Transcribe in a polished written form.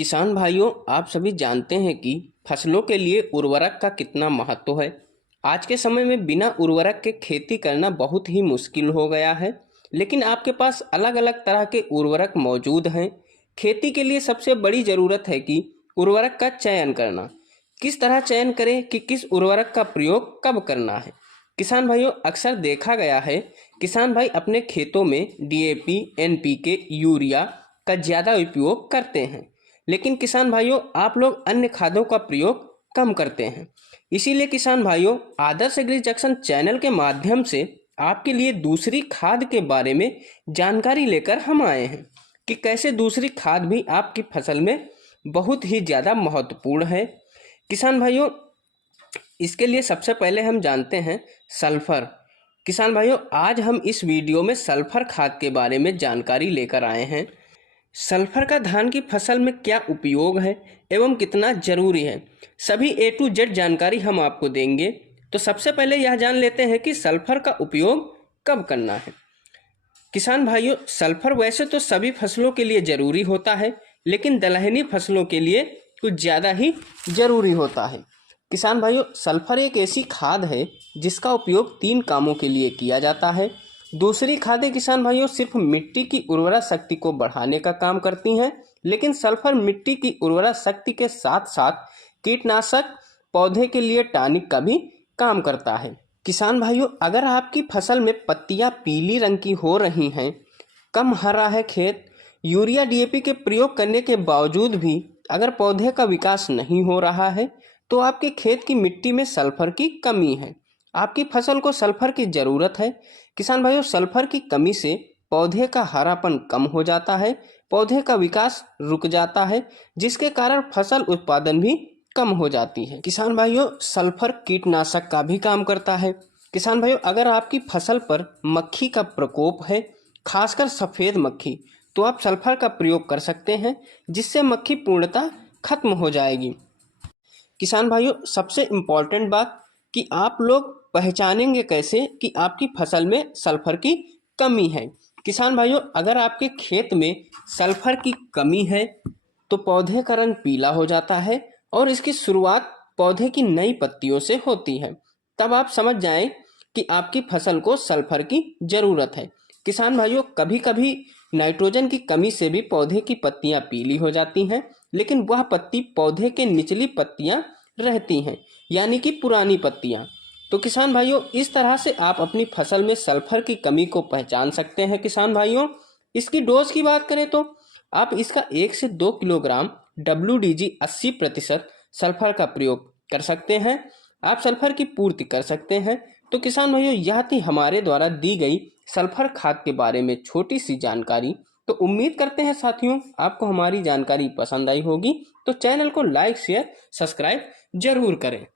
किसान भाइयों, आप सभी जानते हैं कि फसलों के लिए उर्वरक का कितना महत्व है। आज के समय में बिना उर्वरक के खेती करना बहुत ही मुश्किल हो गया है। लेकिन आपके पास अलग अलग तरह के उर्वरक मौजूद हैं। खेती के लिए सबसे बड़ी ज़रूरत है कि उर्वरक का चयन करना। किस तरह चयन करें कि किस उर्वरक का प्रयोग कब करना है। किसान भाइयों, अक्सर देखा गया है किसान भाई अपने खेतों में डीएपी, एनपीके, यूरिया का ज़्यादा उपयोग करते हैं। लेकिन किसान भाइयों, आप लोग अन्य खादों का प्रयोग कम करते हैं। इसीलिए किसान भाइयों, आदर्श एग्री जंक्शन चैनल के माध्यम से आपके लिए दूसरी खाद के बारे में जानकारी लेकर हम आए हैं कि कैसे दूसरी खाद भी आपकी फसल में बहुत ही ज़्यादा महत्वपूर्ण है। किसान भाइयों, इसके लिए सबसे पहले हम जानते हैं सल्फर। किसान भाइयों, आज हम इस वीडियो में सल्फर खाद के बारे में जानकारी लेकर आए हैं। सल्फर का धान की फसल में क्या उपयोग है एवं कितना जरूरी है, सभी A to Z जानकारी हम आपको देंगे। तो सबसे पहले यह जान लेते हैं कि सल्फर का उपयोग कब करना है। किसान भाइयों, सल्फर वैसे तो सभी फसलों के लिए जरूरी होता है, लेकिन दलहनी फसलों के लिए कुछ ज़्यादा ही जरूरी होता है। किसान भाइयों, सल्फर एक ऐसी खाद है जिसका उपयोग 3 कामों के लिए किया जाता है। दूसरी खादें किसान भाइयों सिर्फ मिट्टी की उर्वरा शक्ति को बढ़ाने का काम करती हैं, लेकिन सल्फर मिट्टी की उर्वरा शक्ति के साथ साथ कीटनाशक, पौधे के लिए टॉनिक का भी काम करता है। किसान भाइयों, अगर आपकी फसल में पत्तियां पीली रंग की हो रही हैं, कम हरा है खेत, यूरिया डीएपी के प्रयोग करने के बावजूद भी अगर पौधे का विकास नहीं हो रहा है, तो आपके खेत की मिट्टी में सल्फर की कमी है। आपकी फसल को सल्फर की ज़रूरत है। किसान भाइयों, सल्फर की कमी से पौधे का हरापन कम हो जाता है, पौधे का विकास रुक जाता है, जिसके कारण फसल उत्पादन भी कम हो जाती है। किसान भाइयों, सल्फर कीटनाशक का भी काम करता है। किसान भाइयों, अगर आपकी फसल पर मक्खी का प्रकोप है, खासकर सफ़ेद मक्खी, तो आप सल्फर का प्रयोग कर सकते हैं, जिससे मक्खी पूर्णतः खत्म हो जाएगी। किसान भाइयों, सबसे इम्पॉर्टेंट बात कि आप लोग पहचानेंगे कैसे कि आपकी फसल में सल्फर की कमी है। किसान भाइयों, अगर आपके खेत में सल्फर की कमी है तो पौधे का रंग पीला हो जाता है और इसकी शुरुआत पौधे की नई पत्तियों से होती है। तब आप समझ जाएं कि आपकी फसल को सल्फर की ज़रूरत है। किसान भाइयों, कभी कभी नाइट्रोजन की कमी से भी पौधे की पत्तियां पीली हो जाती हैं, लेकिन वह पत्ती पौधे के निचली पत्तियां रहती हैं, यानी कि पुरानी पत्तियां। तो किसान भाइयों, इस तरह से आप अपनी फसल में सल्फर की कमी को पहचान सकते हैं। किसान भाइयों, इसकी डोज की बात करें तो आप इसका 1 से 2 किलोग्राम WDG 80% सल्फर का प्रयोग कर सकते हैं। आप सल्फर की पूर्ति कर सकते हैं। तो किसान भाइयों, यह थी हमारे द्वारा दी गई सल्फर खाद के बारे में छोटी सी जानकारी। तो उम्मीद करते हैं साथियों, आपको हमारी जानकारी पसंद आई होगी। तो चैनल को लाइक, शेयर, सब्सक्राइब जरूर करें।